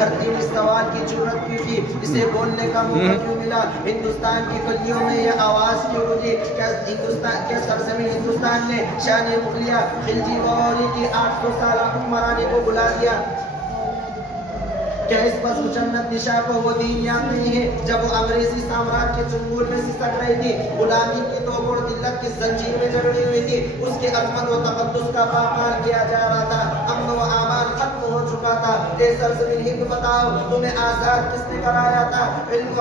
دھرتی میں اس سوال کی جرت کیوں کی؟ اسے بولنے کا موقع کیوں ملا؟ ہندوستان کی گلیوں میں یہ آواز کیوں گونجی؟ کیا سرزمین ہندوستان نے شان مغلیہ خلجی غوری کی 800 سالہ حکمرانی کو بلا دیا؟ کیا اس بس جنت نشا کو وہ دین یاد نہیں ہے جب وہ انگریزی سامراج کے چنگول میں سسک رہی تھی، غلامی کی توڑ ذلت کی زنجیر میں جکڑی ہوئی تھی، اس کے عظمت و تقدس کا پامال کیا جا رہا تھا، امن و امان ختم ہو چکا تھا۔ اے سرزمین ہند بتاؤ، تمہیں آزاد کس نے کرایا تھا؟ علم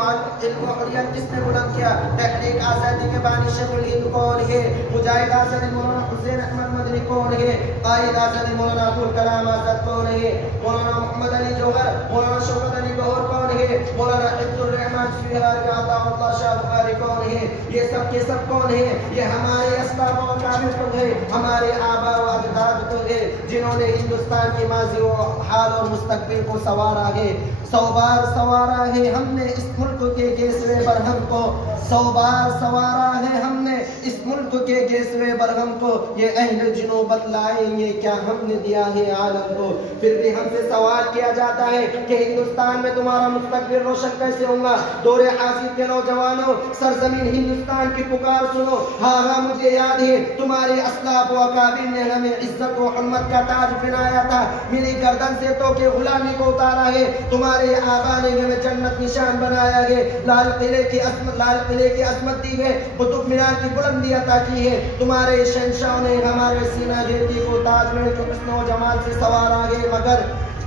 و حریت کس نے بلند کیا؟ تحریک آزادی کے بانی شیخ الہند کون ہے؟ مجاہد آزادی مولانا حسین احمد مدنی کون ہے؟ قائد آزادی مولانا ابوالکلام آزاد کون ہے؟ مولانا محمد علی جوہر، مولانا شوکت علی گوہر کون ہے؟ مولانا عبد الرحمن سویہاری عطا اللہ شاہ بخاری کون ہے؟ یہ سب کے سب کون ہے؟ یہ ہمارے اسلاف و اکابر تو ہے، ہمارے آبا و اجداد تو ہے، جنہوں نے ہندوستان کے ماضی و حال اور مستقبل کو سوارا ہے، 100 بار سوارا ہے ہم نے اس ملک کے گیسوے برہم کو، 100 بار سوارا ہے ہم نے اس ملک کے گیسوے برہم کو، یہ اہل جنوں بتلائیں گے کیا ہم نے دیا ہے عالم کو۔ پھر بھی ہم سے سوال کیا جاتا ہے کہ ہندوستان میں تمہارا مستقبل روشن کیسے ہوگا؟ دور حاضر کے نوجوانوں، سرزمین ہندوستان کی پکار سنو۔ ہاں ہاں مجھے یاد ہے تمہارے اسلاف و اکابر نے ہمیں عزت و حرمت کا تاج پہنایا تھا، میری گردن سے تو کہ غلامی کو اتارا ہے، تمہارے آبا نے ہمیں جنت نشان بنایا ہے، لال قلعے کی عظمت دی ہے، قطب مینار کی بلندی عطا کی ہے، تمہارے شہنشاہوں نے ہمارے سینہ گیتی کو تاج محل کے حسن و جمال سے سوارا ہے، مگر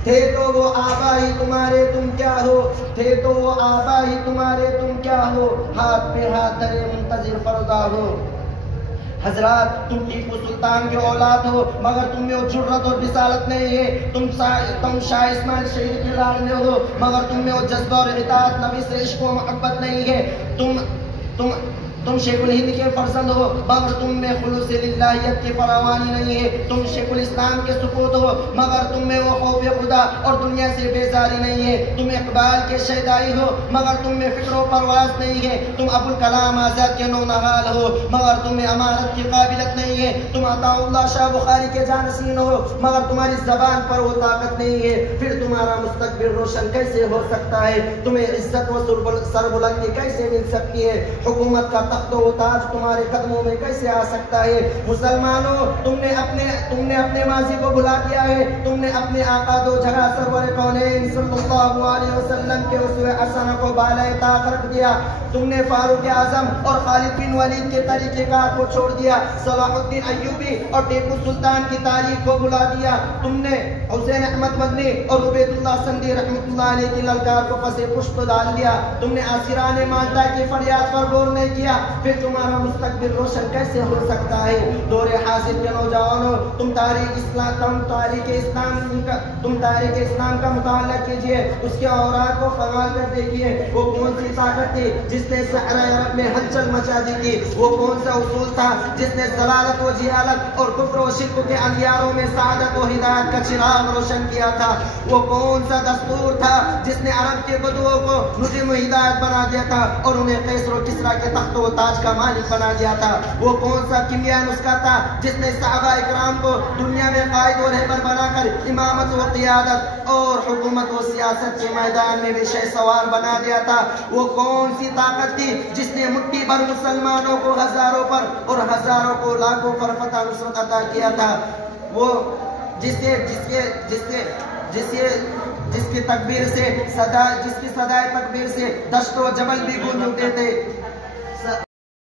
تھے تو وہ آبا ہی تمہارے تم کیا ہو، تھے تو وہ آبا ہی تمہارے تم کیا ہو، ہاتھ پہ ہاتھ دھرے منتظر فردا ہو۔ حضرات تم ٹیپو سلطان کے اولاد ہو مگر تم میں وہ جرت اور رسالت نہیں ہے، تم شاہ اسماعیل شہید کے لاڈلے ہو مگر تم میں وہ جذبہ اور اطاعت نبی سے عشق و محبت نہیں ہے، تم شیخ الہند کے فرزند ہو مگر تم میں خلوص للہیت کی فراوانی نہیں ہے، تم شیخ الاسلام کے سپوت ہو مگر تم میں وہ خوف خدا اور دنیا سے بیزاری نہیں ہے، تم اقبال کے شیدائی ہو مگر تم میں فکر و پرواز نہیں ہے، تم ابوالکلام آزاد کے نونہال ہو مگر تم میں امانت کی قابلیت نہیں ہے، تم عطا اللہ شاہ بخاری کے جانشین ہو مگر تمہاری زبان پر وہ طاقت نہیں ہے، پھر تمہارا مستقبل روشن کیسے ہو سکتا ہے؟ تمہیں عزت و سربلندی کیسے مل سکتی ہے؟ حکومت کا تخت و تاج تمہارے قدموں میں کیسے آ سکتا ہے؟ مسلمانوں تم نے اپنے ماضی کو بھلا دیا ہے، تم نے اپنے آقا دو جگہ سرور کونین صلی اللہ علیہ وسلم کے اسوہ حسنہ کو بالائے طاق رکھ دیا، تم نے فاروق اعظم اور خالد بن ولید کے طریقہ کار کو چھوڑ دیا، صلاح الدین ایوبی اور ٹیپو سلطان کی تاریخ کو بھلا دیا، تم نے حسین احمد مدنی اور عبید اللہ سندھی رحمۃ اللہ علیہ کی للکار کو پس پشت ڈال دیا، تم نے اسیران مالٹا کی فریاد پر غور نہیں کیا، پھر تمہارا مستقبل روشن کیسے ہو سکتا ہے؟ دور حاضر کے نوجوانوں تم تاریخ اسلام کا مطالعہ کیجئے، اس کے اوراق کو فعال کر دیکھیے، وہ کون سی طاقت تھی جس نے صحرائے عرب میں ہلچل مچا دی تھی؟ وہ کون سا اصول تھا جس نے ضلالت و جہالت اور کفر و شرک کے اندھیاروں میں سعادت و ہدایت کا چراغ روشن کیا تھا؟ وہ کون سا دستور تھا جس نے عرب کے بدوؤں کو نظم و ہدایت بنا دیا تھا اور انہیں قیصر و کسریٰ کے تخت و تاج کا مالک بنا دیا تھا؟ وہ کون سا کیمیائی نسخہ تھا جس نے صحابہ اکرام کو دنیا میں قائد و رہبر بنا کر امامت و قیادت اور حکومت و سیاست کے میدان میں بھی شہ سوار بنا دیا تھا؟ وہ کون سی طاقت تھی جس نے مٹھی بھر مسلمانوں کو ہزاروں پر اور ہزاروں کو لاکھوں پر فتح نصرت عطا کیا تھا؟ وہ جس کی صدائے تکبیر سے دشت و جبل بھی گونج اٹھتے تھے،